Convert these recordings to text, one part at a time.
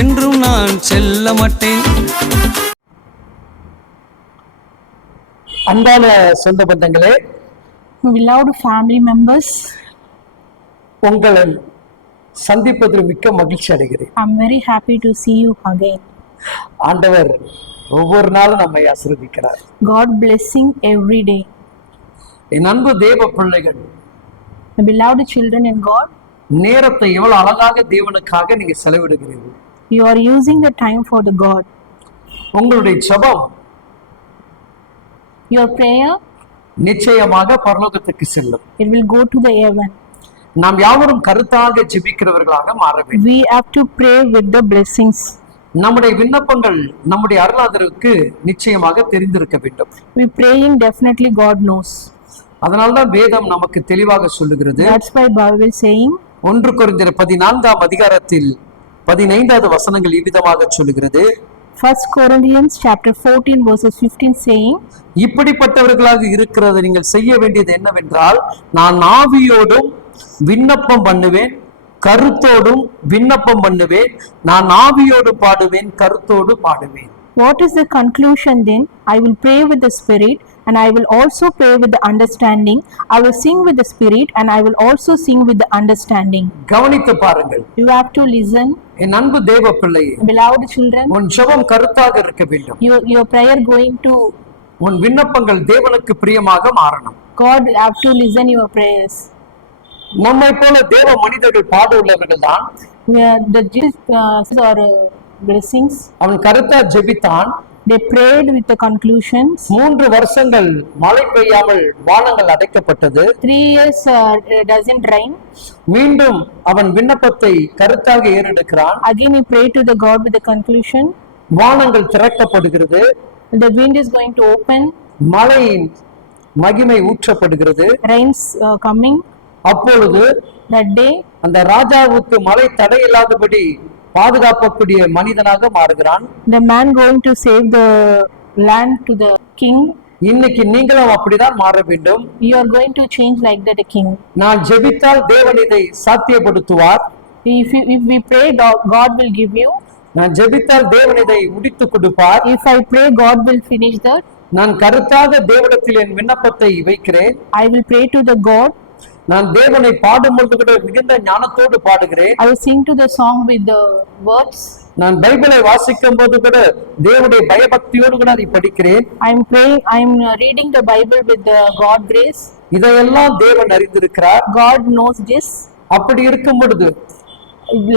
என்றும் நான் செல்ல மாட்டேன். அன்பான சொந்த பந்தங்களே, beloved family members, உங்களை சந்திப்பதில் மிக்க மகிழ்ச்சி அடைகிறேன். I'm very happy to see you again. ஆண்டவர் ஒவ்வொரு நாளும் நம்மை ஆசீர்வதிக்கிறார். God blessing every day. என் அன்பு தேவ பிள்ளைகள், My beloved children in God, நேரத்தை எவ்வளவு அழகாக தேவனுக்காக நீங்க செலவிடுகிறீர்கள். you are using the time for the God. உங்களுடைய ஜெபம் Your prayer, நிச்சயமாக பரலோகத்துக்கு செல்லும். it will go to the heaven. நாம் யாவரும் கருத்தாக ஜெபிக்கிறவர்களாக மாற வேண்டும். We have to pray with the blessings. நம்முடைய விண்ணப்பங்கள் நம்முடைய அருளாதருக்கு நிச்சயமாக தெரிந்திருக்க வேண்டும். We praying, definitely God knows. அதனால்தான் வேதம் நமக்கு தெளிவாக சொல்லுகிறது. That's why Bible saying 1 கொரிந்தியர் 14ஆம் அதிகாரத்தில் 15வது வசனங்கள் இவ்விதமாக சொல்லுகிறது. 1 Corinthians chapter 14 verses 15 saying, இப்படிப்பட்டவர்களாக இருக்கிறது நீங்கள் செய்ய வேண்டியது என்னவென்றால், நான் ஆவியோடும் விண்ணப்பம் பண்ணுவேன், கருத்தோடும் விண்ணப்பம் பண்ணுவேன், நான் ஆவியோடு பாடுவேன், கருத்தோடு பாடுவேன். what is the conclusion then? I will pray with the spirit and I will also pray with the understanding. I will sing with the spirit and I will also sing with the understanding. கவனித்து பாருங்கள். You have to listen. என் அன்பு தேவ பிள்ளையே, Beloved children, உன் ஜெபம் கருத்தாக இருக்க வேண்டும். your prayer going to உன் விண்ணப்பங்கள் தேவனுக்கு பிரியமாக மாறணும். God, have to listen your prayers. நம்மை போல தேவ மனிதர்கள் பாடு உள்ளவர்கள் தான். The Jesus or blessings, அவன் கருத்தா ஜெபித்தான். they prayed with the conclusions. 3 வருஷங்கள் மழை பெய்யாமல் வானங்கள் அடைக்கப்பட்டது. 3 years doesn't rain. மீண்டும் அவன் விண்ணப்பத்தை கருத்தாக ஏறெடுக்கிறான். Again he prayed to the God with the conclusion. வானங்கள் திறக்கப்படுகிறது. The wind is going to open. மழையின் மகிமை ஊற்றப்படுகிறது. Rains coming. அப்பொழுது That day அந்த ராஜாவுக்கு மழை தடையில்லாதபடி பாதுகாக்கக்கூடிய மனிதனாக மாறுகிறான். the man going to save the land to the king. இன்னைக்கு நீங்களும் அப்படிதான் மாற வேண்டும். You are going to change like that a king. நான் ஜெபித்தால் தேவன் இதை சாத்தியப்படுத்துவார். If we pray, God will give you. நான் ஜெபித்தால் தேவன் இதை முடித்து கொடுப்பார். If I pray, God will finish that. நான் கருத்தாக தேவனிடத்தில் என் விண்ணப்பத்தை வைக்கிறேன். I will pray to the God. நான் தேவனை பாடும்போது கூட மிகுந்த ஞானத்தோடு பாடுகிறேன். I will sing to the song with the words. நான் பைபிளை வாசிக்கும் போது கூட தேவனுடைய பயபக்தியோடு கூட அதை படிக்கிறேன். I am praying, I am reading the Bible with the God grace. இதையெல்லாம் தேவன் அறிந்திருக்கிறார். God knows this. அப்படி இருக்கும் பொழுது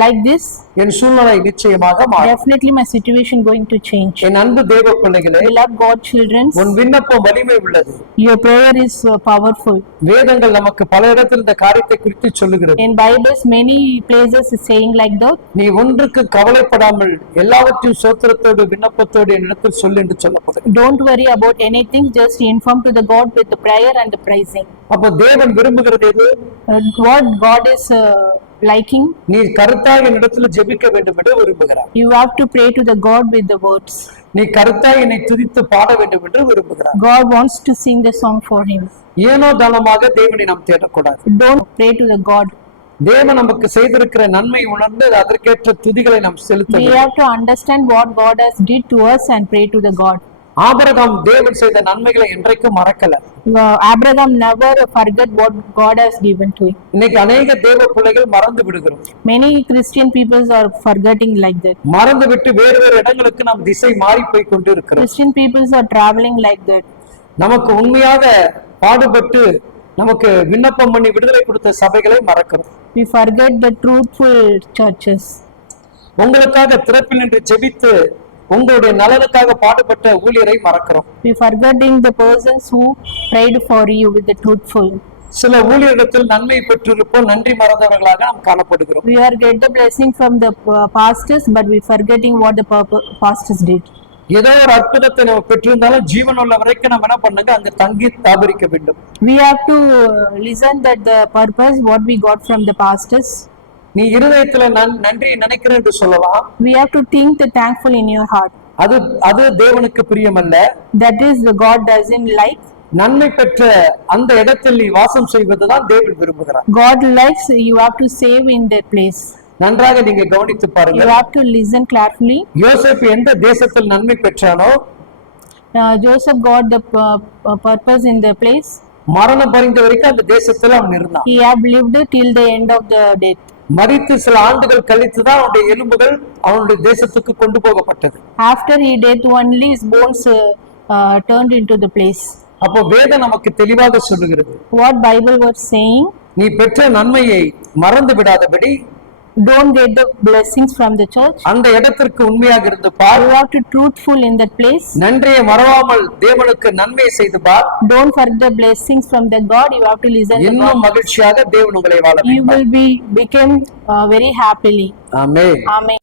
Like this, என் சூழ்நிலை நிச்சயமாக மாறும். definitely my situation going to change. என் அன்பு தேவ பிள்ளைகளே, Beloved God children, உன் விண்ணப்பம் வலிமை உள்ளது. your prayer is powerful. வேதங்கள் நமக்கு பல இடத்தில் இந்த காரியத்தை குறித்து சொல்லுகிறது. In Bibles, many places is saying like that. நீ ஒன்றுக்கு கவலைப்படாமல் எல்லாவற்றையும் சோத்திரத்தோடு விண்ணப்பத்தோடு என்னிடத்தில் சொல்லு என்று சொல்லப்படுகிறது. Don't worry about anything, just inform to the God with the prayer and the praising. அப்போ தேவன் விரும்புகிறது எது? What God is liking, நீ கருத்தாக என்னிடத்தில் ஜெபிக்க வேண்டும் என்று விரும்புகிறார். you have to pray to the God with the words. நீ கருத்தாக என்னை துதித்து பாட வேண்டும் என்று விரும்புகிறார். God wants to sing the song for him. ஏனோ தானமாக தேவனை நாம் தேடக்கூடாது. Don't pray to the God. தேவன் நமக்கு செய்திருக்கிற நன்மை உணர்ந்து அதற்கேற்ற துதிகளை நாம் செலுத்த We வேண்டும். have to understand what God has did to us and pray to the God. Abraham தேவன் செய்த நன்மைகளை என்றைக்கும் மறக்கல. Abraham never forget what God has given to him. இன்னைக்கு அநேக தேவ பிள்ளைகள் மறந்து விடுகிறோம். Many Christian people are forgetting like that. மறந்து விட்டு வேறு வேறு இடங்களுக்கு நாம் திசை மாறி போய் கொண்டு இருக்கிறோம். Christian people are traveling like that. நமக்கு உண்மையாக பாடுபட்டு நமக்கு விண்ணப்பம் பண்ணி விடுதலை கொடுத்த சபைகளை மறக்கிறோம். We forget the truthful churches. உங்களுக்காக திறப்பில் நின்று ஜெபித்து உங்களுடைய நலனுக்காக பாடுபட்ட ஊழியரை மறக்கிறோம். We forgetting the persons who prayed for you with the truthful. சில ஊழியரிடத்தில் நன்மை பெற்றிருப்போம், நன்றி மறந்தவர்களாக நாம் காணப்படுகிறோம். We are get the blessing from the pastors, but we forgetting what the pastors did. ஏதோ ஒரு அற்புதத்தை நம்ம பெற்றிருந்தாலும் ஜீவனுள்ள வரைக்கும் நம்ம என்ன பண்ணுங்க, அங்க தங்கி தாபரிக்க வேண்டும். We have to listen that the purpose what we got from the pastors. நீ இருதயத்துல நன்றி நினைக்கிறேன் என்று சொல்லலாம். We have to think the thankful in your heart. அது தேவனுக்கு பிரியமல்ல. That is the God doesn't like. நன்மை பெற்ற அந்த இடத்தில் நீ வாசம் செய்வதுதான் தேவன் விரும்புகிறார். God likes you have to save in that place. நன்றாக நீங்க கவனித்து You பாருங்கள். have to listen carefully. யோசேப்பு எந்த தேசத்தில் நன்மை பெற்றானோ Joseph got the purpose in the place. மரணம் பறிந்த வரைக்கும் அந்த தேசத்துல அவன் இருந்தான். He have lived till the end of the death. மரித்து சில ஆண்டுகள் கழித்துதான் அவனுடைய எலும்புகள் அவனுடைய தேசத்துக்கு கொண்டு போகப்பட்டது. After he death, only his bones turned into the place. அப்போ வேதம் நமக்கு தெளிவாக சொல்லுகிறது, What Bible was saying, நீ பெற்ற நன்மையை மறந்து விடாதபடி don't get the blessings from the church. அந்த இடத்திற்கு உண்மையாக இருந்து பார். You have to truthful in that place. நன்றியை மறவாமல் தேவனுக்கு நன்மை செய்து பார். Don't forget the blessings from the God. You have to listen to இன்னும் God. மகிழ்ச்சியாக தேவன் உங்களை வாழ You வைப்பார். will become very happily. Amen. Amen.